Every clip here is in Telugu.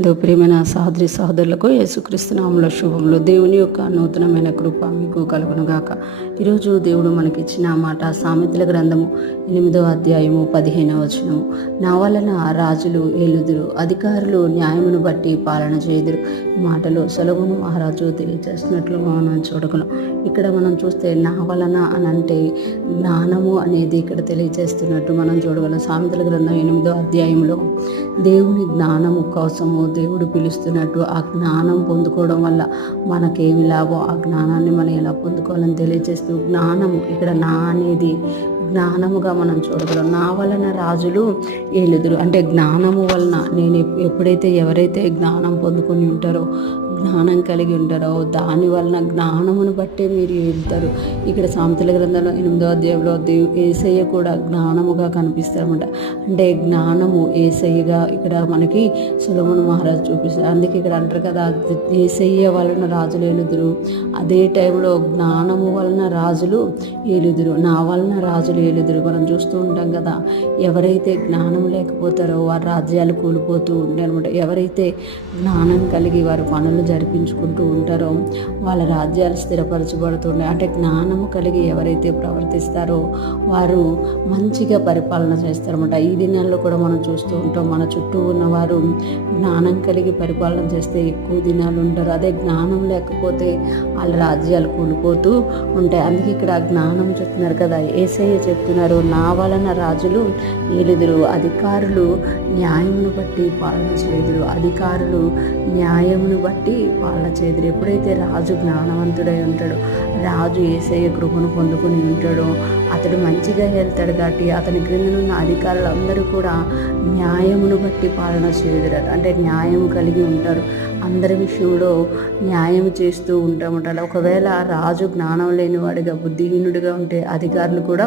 ప్రియమైన సహోదరి సహోదరులకు యేసుక్రీస్తు నామములో శుభములు. దేవుని యొక్క నూతనమైన కృప మీకు కలుగునుగాక. ఈరోజు దేవుడు మనకిచ్చిన మాట సామెతల గ్రంథము 8వ అధ్యాయము 15వ వచనము. నా వలన రాజులు ఏలుదురు, అధికారులు న్యాయమును బట్టి పాలన చేయుదురు. ఈ మాటలు సొలొమోను మహారాజు తెలియజేస్తున్నట్లు మనం చూడగలం. ఇక్కడ మనం చూస్తే నా వలన అని అంటే జ్ఞానము అనేది ఇక్కడ తెలియజేస్తున్నట్టు మనం చూడగలం. సామెతల గ్రంథం 8వ అధ్యాయంలో దేవుని జ్ఞానము కోసము దేవుడు పిలుస్తున్నట్టు ఆ జ్ఞానం పొందుకోవడం వల్ల మనకేమి లాభం, ఆ జ్ఞానాన్ని మనం ఎలా పొందుకోవాలని తెలియజేస్తూ జ్ఞానము ఇక్కడ నా అనేది జ్ఞానముగా మనం చూడగలం. నా వలన రాజులు ఏలుదురు అంటే జ్ఞానము వలన నేను ఎప్పుడైతే ఎవరైతే జ్ఞానం పొందుకొని ఉంటారో, జ్ఞానం కలిగి ఉంటారో దాని వలన జ్ఞానమును బట్టే మీరు ఏలుతారు. ఇక్కడ సామెతల గ్రంథంలో 8వ అధ్యాయంలో యేసయ్య కూడా జ్ఞానముగా కనిపిస్తారన్నమాట. అంటే జ్ఞానము యేసయ్యగా ఇక్కడ మనకి సొలొమోను మహారాజు చూపిస్తారు. అందుకే ఇక్కడ అంటారు కదా, యేసయ్య వలన రాజులు ఏలుదురు, అదే టైంలో జ్ఞానము వలన రాజులు ఏలుదురు, నా వలన రాజులు ఏలుదురు. మనం చూస్తూ ఉంటాం కదా, ఎవరైతే జ్ఞానం లేకపోతారో వారి రాజ్యాలు కూలిపోతూ ఉంటాయి అనమాట. ఎవరైతే జ్ఞానం కలిగి వారి పనులు జరిపించుకుంటూ ఉంటారో వాళ్ళ రాజ్యాలు స్థిరపరచబడుతుంటాయి. అంటే జ్ఞానము కలిగి ఎవరైతే ప్రవర్తిస్తారో వారు మంచిగా పరిపాలన చేస్తారన్నమాట. ఈ దినాల్లో కూడా మనం చూస్తూ ఉంటాం, మన చుట్టూ ఉన్నవారు జ్ఞానం కలిగి పరిపాలన చేస్తే ఎక్కువ దినాలు ఉంటారు. అదే జ్ఞానం లేకపోతే వాళ్ళ రాజ్యాలు కూలిపోతూ ఉంటాయి. అందుకే ఇక్కడ జ్ఞానం చెప్తున్నారు కదా, యేసయ్య చెప్తున్నారు, నా వలన రాజులు ఏలుదురు, అధికారులు న్యాయమును బట్టి పాలన చేయుదురు, అధికారులు న్యాయమును బట్టి పాలన చేయుదురు. ఎప్పుడైతే రాజు జ్ఞానవంతుడై ఉంటాడో, రాజు యేసయ్య కృపను పొందుకొని ఉంటాడో అతడు మంచిగా వెళ్తాడు. కాబట్టి అతని క్రిందనున్న అధికారులు అందరూ కూడా న్యాయమును బట్టి పాలన చేయుదురు. అంటే న్యాయం కలిగి ఉంటారు. అందరి విషయంలో న్యాయం చేస్తూ ఉంటామంట. ఒకవేళ రాజు జ్ఞానం లేనివాడిగా బుద్ధిహీనుడిగా ఉంటే అధికారులు కూడా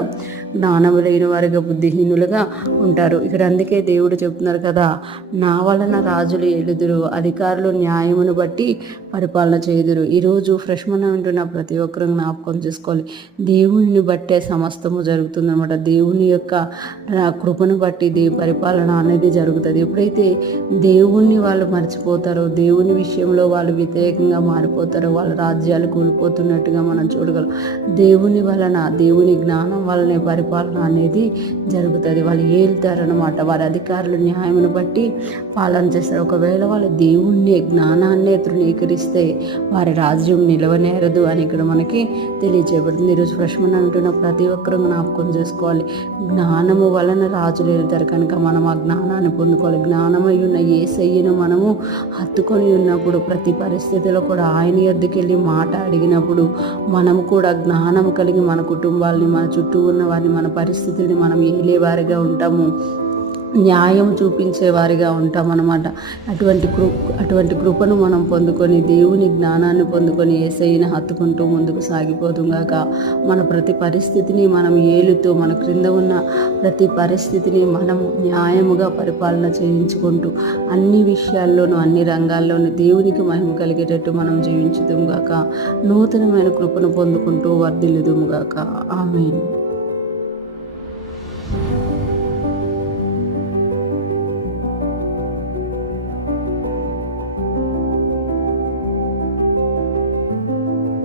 జ్ఞానం లేని వారిగా బుద్ధిహీనులుగా ఉంటారు. ఇక్కడ అందుకే దేవుడు చెప్తున్నారు కదా, నా వలన రాజులు ఏలుదురు, అధికారులు న్యాయమును బట్టి పరిపాలన చేయుదురు. ఈరోజు ఫ్రెష్ మనం వింటున్న ప్రతి ఒక్కరూ జ్ఞాపకం చేసుకోవాలి, దేవుని బట్టే సమస్తము జరుగుతుందన్నమాట. దేవుని యొక్క కృపను బట్టి పరిపాలన అనేది జరుగుతుంది. ఎప్పుడైతే దేవుణ్ణి వాళ్ళు మర్చిపోతారో, దేవుని విషయంలో వాళ్ళు వ్యతిరేకంగా మారిపోతారో వాళ్ళ రాజ్యాలు కూలిపోతున్నట్టుగా మనం చూడగలం. దేవుని వలన, దేవుని జ్ఞానం వలనే పరిపాలన అనేది జరుగుతుంది. వాళ్ళు ఏలుతారనమాట. వారి అధికారులు న్యాయమును బట్టి పాలన చేస్తారు. ఒకవేళ వాళ్ళు దేవుణ్ణి జ్ఞానాన్నే తృణీకరిస్తే వారి రాజ్యం నిలవనేరదు అని ఇక్కడ మనకి తెలియజేయబడుతుంది. ఈరోజు ఫ్రెష్మన్ అంటున్న ప్రతి ఒక్కరూ జ్ఞాపకం చేసుకోవాలి, జ్ఞానము వలన రాజులు వెళ్తారు కనుక మనం ఆ జ్ఞానాన్ని పొందుకోవాలి. జ్ఞానమై ఉన్న యేసయ్యను మనము హత్తుకొని ఉన్నప్పుడు ప్రతి పరిస్థితిలో కూడా ఆయన యొద్దకు వెళ్ళి మాట అడిగినప్పుడు మనము కూడా జ్ఞానం కలిగి మన కుటుంబాలని, మన చుట్టూ ఉన్న వారిని, మన పరిస్థితుల్ని మనం ఏలేవారిగా ఉంటాము, న్యాయం చూపించేవారిగా ఉంటామన్నమాట. అటువంటి కృపను మనం పొందుకొని దేవుని జ్ఞానాన్ని పొందుకొని యేసయ్యను హత్తుకుంటూ ముందుకు సాగిపోతుంగాక. మన ప్రతి పరిస్థితిని మనం ఏలుతూ, మన క్రింద ఉన్న ప్రతి పరిస్థితిని మనము న్యాయముగా పరిపాలన చేయించుకుంటూ అన్ని విషయాల్లోనూ, అన్ని రంగాల్లోనూ దేవునికి మహిమ కలిగేటట్టు మనం జీవించుదుముగాక. నూతనమైన కృపను పొందుకుంటూ వర్ధిల్లుదుముగాక. ఆమేన్.